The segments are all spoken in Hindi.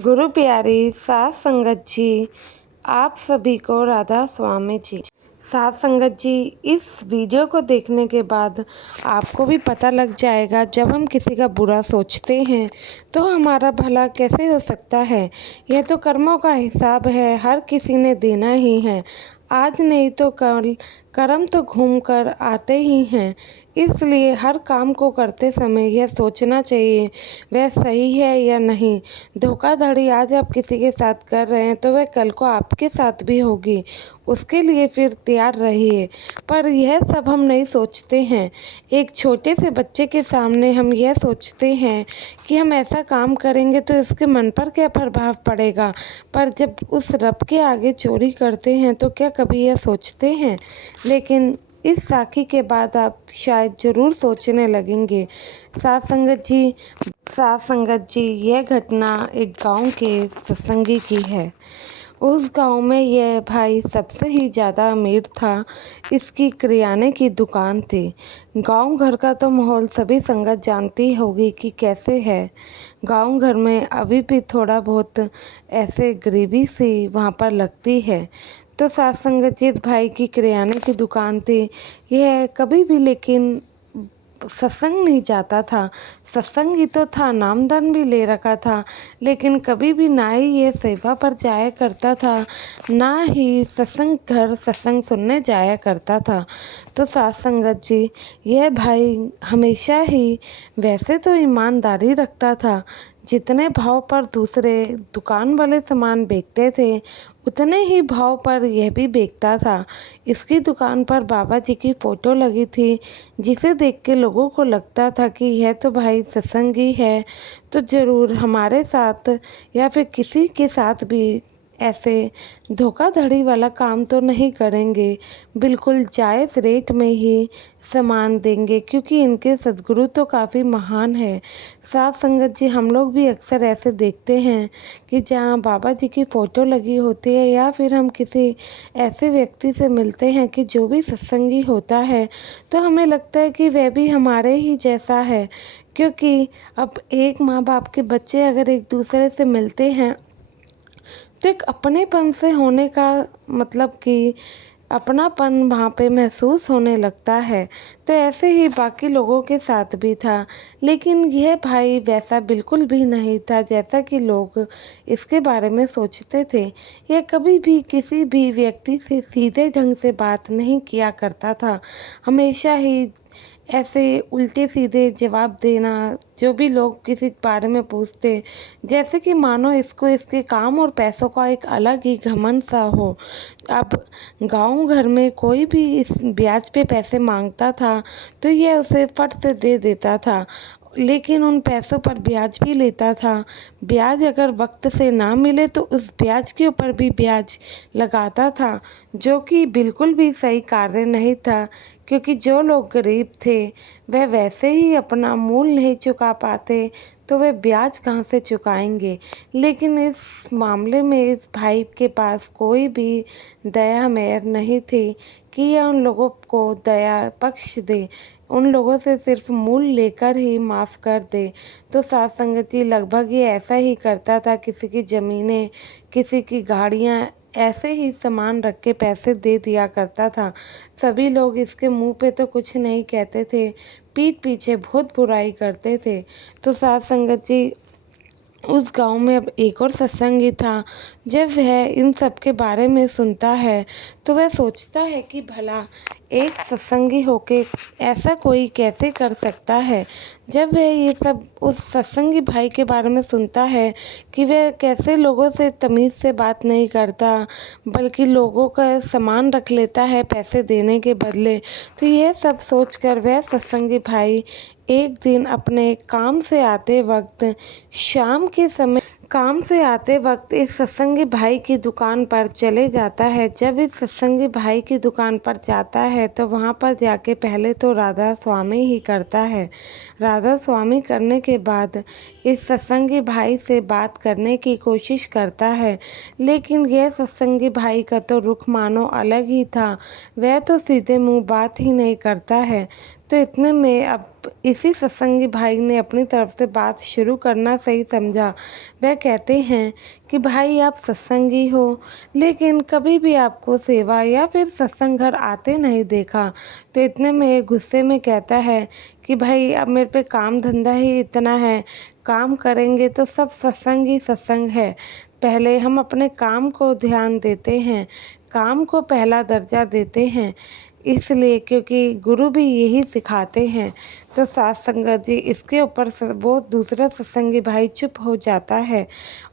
गुरु प्यारी सात संगत जी, आप सभी को राधा स्वामी जी। सात संगत जी, इस वीडियो को देखने के बाद आपको भी पता लग जाएगा, जब हम किसी का बुरा सोचते हैं तो हमारा भला कैसे हो सकता है। यह तो कर्मों का हिसाब है, हर किसी ने देना ही है। आज नहीं तो कल कर्म तो घूम कर आते ही हैं। इसलिए हर काम को करते समय यह सोचना चाहिए वह सही है या नहीं। धोखाधड़ी आज आप किसी के साथ कर रहे हैं तो वह कल को आपके साथ भी होगी, उसके लिए फिर तैयार रहिए। पर यह सब हम नहीं सोचते हैं। एक छोटे से बच्चे के सामने हम यह सोचते हैं कि हम ऐसा काम करेंगे तो इसके मन पर क्या प्रभाव पड़ेगा, पर जब उस रब के आगे चोरी करते हैं तो क्या कभी यह सोचते हैं। लेकिन इस साखी के बाद आप शायद ज़रूर सोचने लगेंगे। सात संगत जी, यह घटना एक गांव के सत्संगी की है। उस गांव में यह भाई सबसे ही ज़्यादा अमीर था। इसकी किराने की दुकान थी। गांव घर का तो माहौल सभी संगत जानती होगी कि कैसे है। गांव घर में अभी भी थोड़ा बहुत ऐसे गरीबी सी वहाँ पर लगती है। तो सात संगत जी, इस भाई की किराने की दुकान थी। यह कभी भी लेकिन सत्संग नहीं जाता था। सत्संग ही तो था, नामदान भी ले रखा था, लेकिन कभी भी ना ही ये सेवा पर जाया करता था, ना ही सत्संग घर सत्संग सुनने जाया करता था। तो सात संगत जी, यह भाई हमेशा ही वैसे तो ईमानदारी रखता था। जितने भाव पर दूसरे दुकान वाले सामान बेचते थे, उतने ही भाव पर यह भी बेचता था। इसकी दुकान पर बाबा जी की फ़ोटो लगी थी, जिसे देख के लोगों को लगता था कि यह तो भाई सत्संगी है, तो ज़रूर हमारे साथ या फिर किसी के साथ भी ऐसे धोखाधड़ी वाला काम तो नहीं करेंगे। बिल्कुल जायज़ रेट में ही सामान देंगे, क्योंकि इनके सद्गुरु तो काफ़ी महान है। साथ संगत जी, हम लोग भी अक्सर ऐसे देखते हैं कि जहाँ बाबा जी की फ़ोटो लगी होती है या फिर हम किसी ऐसे व्यक्ति से मिलते हैं कि जो भी सत्संगी होता है, तो हमें लगता है कि वह भी हमारे ही जैसा है। क्योंकि अब एक माँ बाप के बच्चे अगर एक दूसरे से मिलते हैं तो एक अपनेपन से होने का मतलब कि अपनापन वहाँ पे महसूस होने लगता है। तो ऐसे ही बाकी लोगों के साथ भी था, लेकिन यह भाई वैसा बिल्कुल भी नहीं था जैसा कि लोग इसके बारे में सोचते थे। यह कभी भी किसी भी व्यक्ति से सीधे ढंग से बात नहीं किया करता था। हमेशा ही ऐसे उल्टे सीधे जवाब देना, जो भी लोग किसी बारे में पूछते, जैसे कि मानो इसको इसके काम और पैसों का एक अलग ही घमंड सा हो। अब गांव घर में कोई भी इस ब्याज पे पैसे मांगता था तो यह उसे फट से दे देता था, लेकिन उन पैसों पर ब्याज भी लेता था। ब्याज अगर वक्त से ना मिले तो उस ब्याज के ऊपर भी ब्याज लगाता था, जो कि बिल्कुल भी सही कार्य नहीं था। क्योंकि जो लोग गरीब थे वह वैसे ही अपना मूल नहीं चुका पाते, तो वे ब्याज कहाँ से चुकाएंगे। लेकिन इस मामले में इस भाई के पास कोई भी दया मेहर नहीं थी कि यह उन लोगों को दया बख्श दे, उन लोगों से सिर्फ मूल लेकर ही माफ़ कर दे। तो सात संगति लगभग ये ऐसा ही करता था। किसी की ज़मीनें, किसी की गाड़ियाँ, ऐसे ही सामान रख के पैसे दे दिया करता था। सभी लोग इसके मुंह पे तो कुछ नहीं कहते थे, पीठ पीछे बहुत बुराई करते थे। तो सात संगत जी, उस गांव में अब एक और सत्संगी था। जब वह इन सब के बारे में सुनता है तो वह सोचता है कि भला एक सत्संगी होके ऐसा कोई कैसे कर सकता है। जब वह ये सब उस सत्संगी भाई के बारे में सुनता है कि वह कैसे लोगों से तमीज़ से बात नहीं करता, बल्कि लोगों का सामान रख लेता है पैसे देने के बदले, तो यह सब सोचकर वह सत्संगी भाई एक दिन अपने काम से आते वक्त, शाम के समय काम से आते वक्त इस सत्संगी भाई की दुकान पर चले जाता है। जब इस सत्संगी भाई की दुकान पर जाता है तो वहाँ पर जाके पहले तो राधा स्वामी ही करता है। राधा स्वामी करने के बाद इस सत्संगी भाई से बात करने की कोशिश करता है, लेकिन यह सत्संगी भाई का तो रुख मानो अलग ही था। वह तो सीधे मुंह बात ही नहीं करता है। तो इतने में अब इसी सत्संगी भाई ने अपनी तरफ से बात शुरू करना सही समझा। वह कहते हैं कि भाई आप सत्संगी हो, लेकिन कभी भी आपको सेवा या फिर सत्संग घर आते नहीं देखा। तो इतने में गुस्से में कहता है कि भाई अब मेरे पे काम धंधा ही इतना है, काम करेंगे तो सब सत्संग ही सत्संग है। पहले हम अपने काम को ध्यान देते हैं, काम को पहला दर्जा देते हैं, इसलिए क्योंकि गुरु भी यही सिखाते हैं। तो सात संगत जी इसके ऊपर वो दूसरा सत्संगी भाई चुप हो जाता है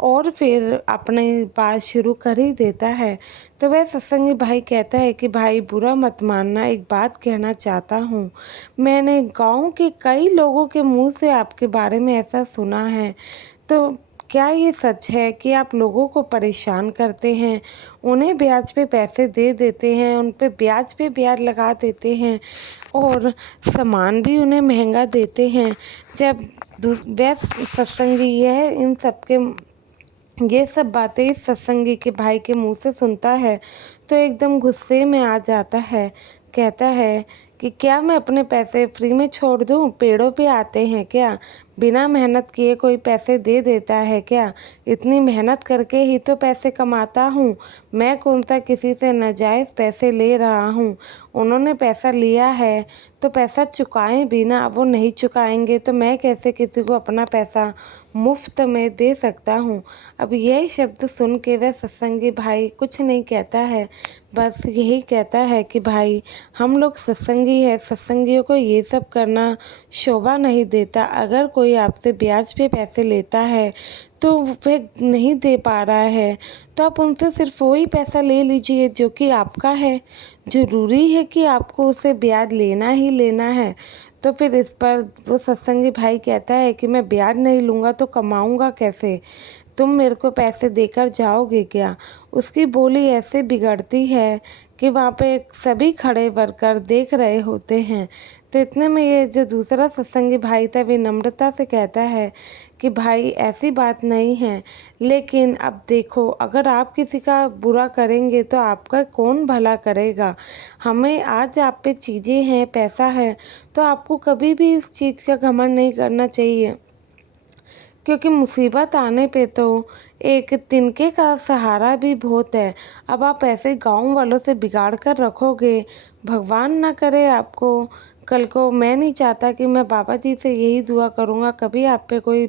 और फिर अपनी बात शुरू कर ही देता है। तो वह सत्संगी भाई कहता है कि भाई बुरा मत मानना, एक बात कहना चाहता हूँ। मैंने गांव के कई लोगों के मुंह से आपके बारे में ऐसा सुना है, तो क्या ये सच है कि आप लोगों को परेशान करते हैं, उन्हें ब्याज पे पैसे दे देते हैं, उन पे ब्याज लगा देते हैं और सामान भी उन्हें महंगा देते हैं? जब वह सत्संगी यह इन सब के ये सब बातें इस सत्संगी के भाई के मुंह से सुनता है तो एकदम गुस्से में आ जाता है। कहता है कि क्या मैं अपने पैसे फ्री में छोड़ दूं? पेड़ों पे आते हैं क्या? बिना मेहनत किए कोई पैसे दे देता है क्या? इतनी मेहनत करके ही तो पैसे कमाता हूँ। मैं कौन सा किसी से नाजायज़ पैसे ले रहा हूँ? उन्होंने पैसा लिया है तो पैसा चुकाएं भी ना, वो नहीं चुकाएंगे तो मैं कैसे किसी को अपना पैसा मुफ्त में दे सकता हूँ? अब यह शब्द सुन के वह सत्संगी भाई कुछ नहीं कहता है, बस यही कहता है कि भाई हम लोग सत्संगी है, सत्संगियों को ये सब करना शोभा नहीं देता। अगर कोई आपसे ब्याज पे पैसे लेता है तो वह नहीं दे पा रहा है तो आप उनसे सिर्फ वही पैसा ले लीजिए जो कि आपका है। ज़रूरी है कि आपको उसे ब्याज लेना ही लेना है? तो फिर इस पर वो सत्संगी भाई कहता है कि मैं ब्याज नहीं लूँगा तो कमाऊँगा कैसे? तुम मेरे को पैसे देकर जाओगे क्या? उसकी बोली ऐसे बिगड़ती है कि वहाँ पे सभी खड़े वर्कर देख रहे होते हैं। तो इतने में ये जो दूसरा सत्संगी भाई था विनम्रता से कहता है कि भाई ऐसी बात नहीं है, लेकिन अब देखो अगर आप किसी का बुरा करेंगे तो आपका कौन भला करेगा? हमें आज आप पे चीज़ें हैं, पैसा है, तो आपको कभी भी इस चीज़ का घमंड नहीं करना चाहिए, क्योंकि मुसीबत आने पे तो एक तिनके का सहारा भी बहुत है। अब आप ऐसे गाँव वालों से बिगाड़ कर रखोगे, भगवान ना करे आपको कल को, मैं नहीं चाहता कि मैं बाबा जी से यही दुआ करूँगा कभी आप पे कोई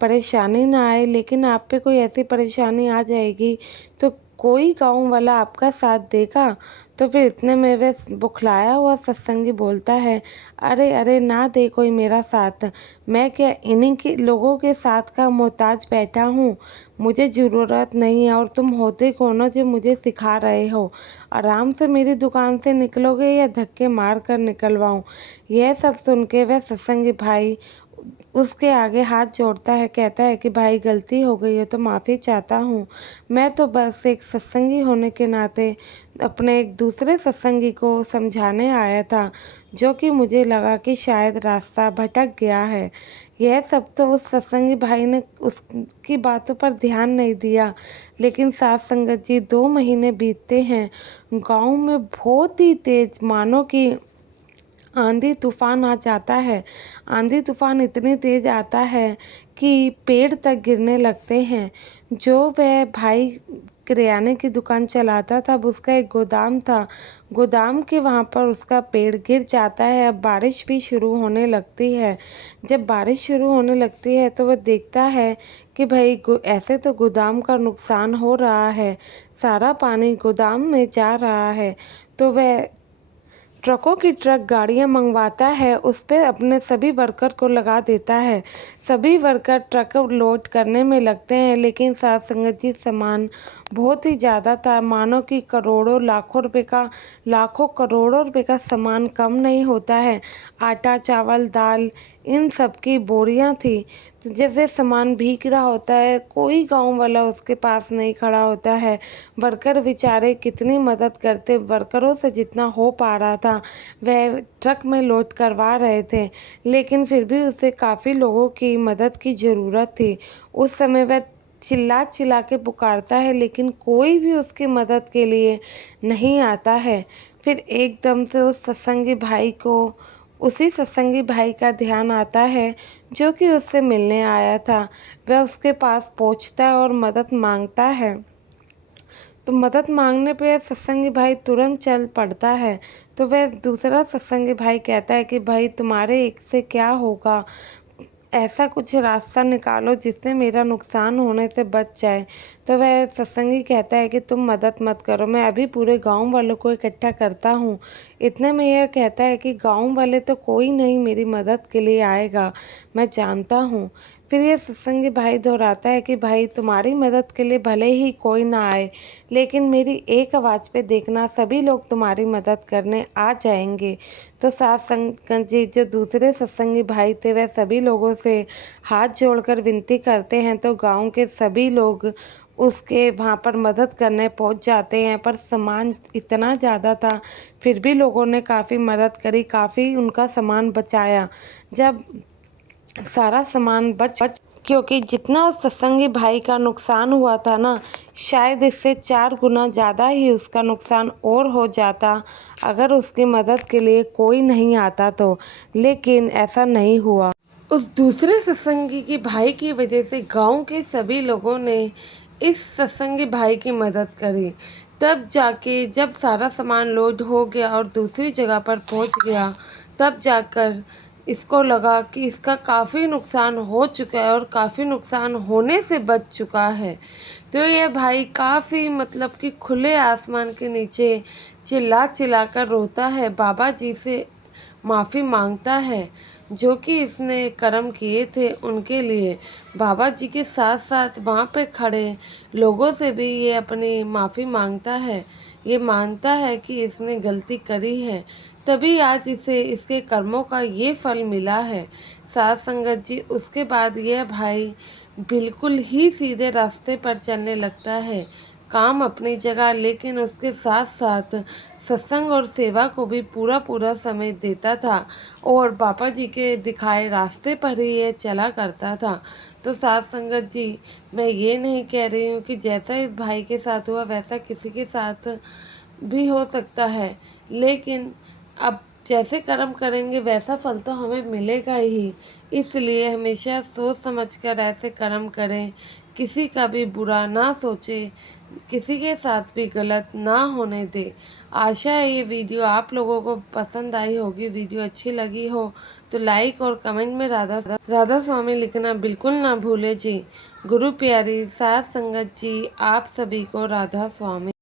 परेशानी ना आए, लेकिन आप पे कोई ऐसी परेशानी आ जाएगी तो कोई गाँव वाला आपका साथ देगा? तो फिर इतने में वह बुखलाया हुआ सत्संगी बोलता है, अरे अरे ना दे कोई मेरा साथ, मैं क्या इन्हीं के लोगों के साथ का मोहताज बैठा हूँ? मुझे ज़रूरत नहीं है और तुम होते कौन हो जो मुझे सिखा रहे हो? आराम से मेरी दुकान से निकलोगे या धक्के मार कर निकलवाऊँ? यह सब सुन के वह सत्संगी भाई उसके आगे हाथ जोड़ता है, कहता है कि भाई गलती हो गई है तो माफ़ी चाहता हूँ। मैं तो बस एक सत्संगी होने के नाते अपने एक दूसरे सत्संगी को समझाने आया था, जो कि मुझे लगा कि शायद रास्ता भटक गया है। यह सब तो उस सत्संगी भाई ने उसकी बातों पर ध्यान नहीं दिया, लेकिन साथ संगत जी 2 महीने बीतते हैं। गाँव में बहुत ही तेज़ मानो कि आंधी तूफान आ जाता है। आंधी तूफान इतनी तेज़ आता है कि पेड़ तक गिरने लगते हैं। जो वह भाई किराने की दुकान चलाता था, अब उसका एक गोदाम था, गोदाम के वहाँ पर उसका पेड़ गिर जाता है। अब बारिश भी शुरू होने लगती है। जब बारिश शुरू होने लगती है तो वह देखता है कि भाई ऐसे तो गोदाम का नुकसान हो रहा है, सारा पानी गोदाम में जा रहा है। तो वह ट्रकों की ट्रक गाड़ियां मंगवाता है, उस पर अपने सभी वर्कर को लगा देता है। सभी वर्कर ट्रक लोड करने में लगते हैं, लेकिन साथ संगत जी सामान बहुत ही ज़्यादा था। मानो कि करोड़ों लाखों करोड़ों रुपए का सामान कम नहीं होता है। आटा, चावल, दाल, इन सब की बोरियां थी। तो जब वह सामान भीग रहा होता है, कोई गांव वाला उसके पास नहीं खड़ा होता है। वर्कर बेचारे कितनी मदद करते, वर्करों से जितना हो पा रहा था वह ट्रक में लोड करवा रहे थे, लेकिन फिर भी उसे काफ़ी लोगों की मदद की ज़रूरत थी। उस समय वह चिल्ला चिल्ला के पुकारता है, लेकिन कोई भी उसकी मदद के लिए नहीं आता है। फिर एकदम से उस सत्संगी भाई को उसी सत्संगी भाई का ध्यान आता है जो कि उससे मिलने आया था। वह उसके पास पहुंचता है और मदद मांगता है। तो मदद मांगने पे सत्संगी भाई तुरंत चल पड़ता है। तो वह दूसरा सत्संगी भाई कहता है कि भाई तुम्हारे एक से क्या होगा, ऐसा कुछ रास्ता निकालो जिससे मेरा नुकसान होने से बच जाए। तो वह सत्संगी कहता है कि तुम मदद मत करो, मैं अभी पूरे गांव वालों को इकट्ठा करता हूँ। इतने में यह कहता है कि गांव वाले तो कोई नहीं मेरी मदद के लिए आएगा, मैं जानता हूँ। फिर ये सत्संगी भाई दोहराता है कि भाई तुम्हारी मदद के लिए भले ही कोई ना आए, लेकिन मेरी एक आवाज़ पे देखना सभी लोग तुम्हारी मदद करने आ जाएंगे। तो सत्संग जी जो दूसरे सत्संगी भाई थे वह सभी लोगों से हाथ जोड़कर विनती करते हैं। तो गांव के सभी लोग उसके वहाँ पर मदद करने पहुँच जाते हैं। पर सामान इतना ज़्यादा था, फिर भी लोगों ने काफ़ी मदद करी, काफ़ी उनका सामान बचाया। जब सारा सामान बच क्योंकि जितना उस सत्संगी भाई का नुकसान हुआ था ना, शायद इससे 4 गुना ज़्यादा ही उसका नुकसान और हो जाता अगर उसकी मदद के लिए कोई नहीं आता तो। लेकिन ऐसा नहीं हुआ। उस दूसरे सत्संगी के भाई की वजह से गांव के सभी लोगों ने इस सत्संगी भाई की मदद करी। तब जाके जब सारा सामान लोड हो गया और दूसरी जगह पर पहुंच गया, तब जाकर इसको लगा कि इसका काफ़ी नुकसान हो चुका है और काफ़ी नुकसान होने से बच चुका है। तो यह भाई काफ़ी मतलब कि खुले आसमान के नीचे चिल्ला चिल्ला कर रोता है, बाबा जी से माफ़ी मांगता है जो कि इसने कर्म किए थे उनके लिए। बाबा जी के साथ साथ वहाँ पे खड़े लोगों से भी ये अपनी माफ़ी मांगता है। ये मानता है कि इसने गलती करी है, तभी आज इसे इसके कर्मों का ये फल मिला है। साथ संगत जी उसके बाद यह भाई बिल्कुल ही सीधे रास्ते पर चलने लगता है। काम अपनी जगह, लेकिन उसके साथ साथ सत्संग और सेवा को भी पूरा पूरा समय देता था और बाबा जी के दिखाए रास्ते पर ही ये चला करता था। तो साथ संगत जी, मैं ये नहीं कह रही हूँ कि जैसा इस भाई के साथ हुआ वैसा किसी के साथ भी हो सकता है, लेकिन अब जैसे कर्म करेंगे वैसा फल तो हमें मिलेगा ही। इसलिए हमेशा सोच समझकर ऐसे कर्म करें, किसी का भी बुरा ना सोचे, किसी के साथ भी गलत ना होने दे। आशा है ये वीडियो आप लोगों को पसंद आई होगी। वीडियो अच्छी लगी हो तो लाइक और कमेंट में राधा राधा स्वामी लिखना बिल्कुल ना भूले जी। गुरु प्यारी साथ संगत जी, आप सभी को राधा स्वामी।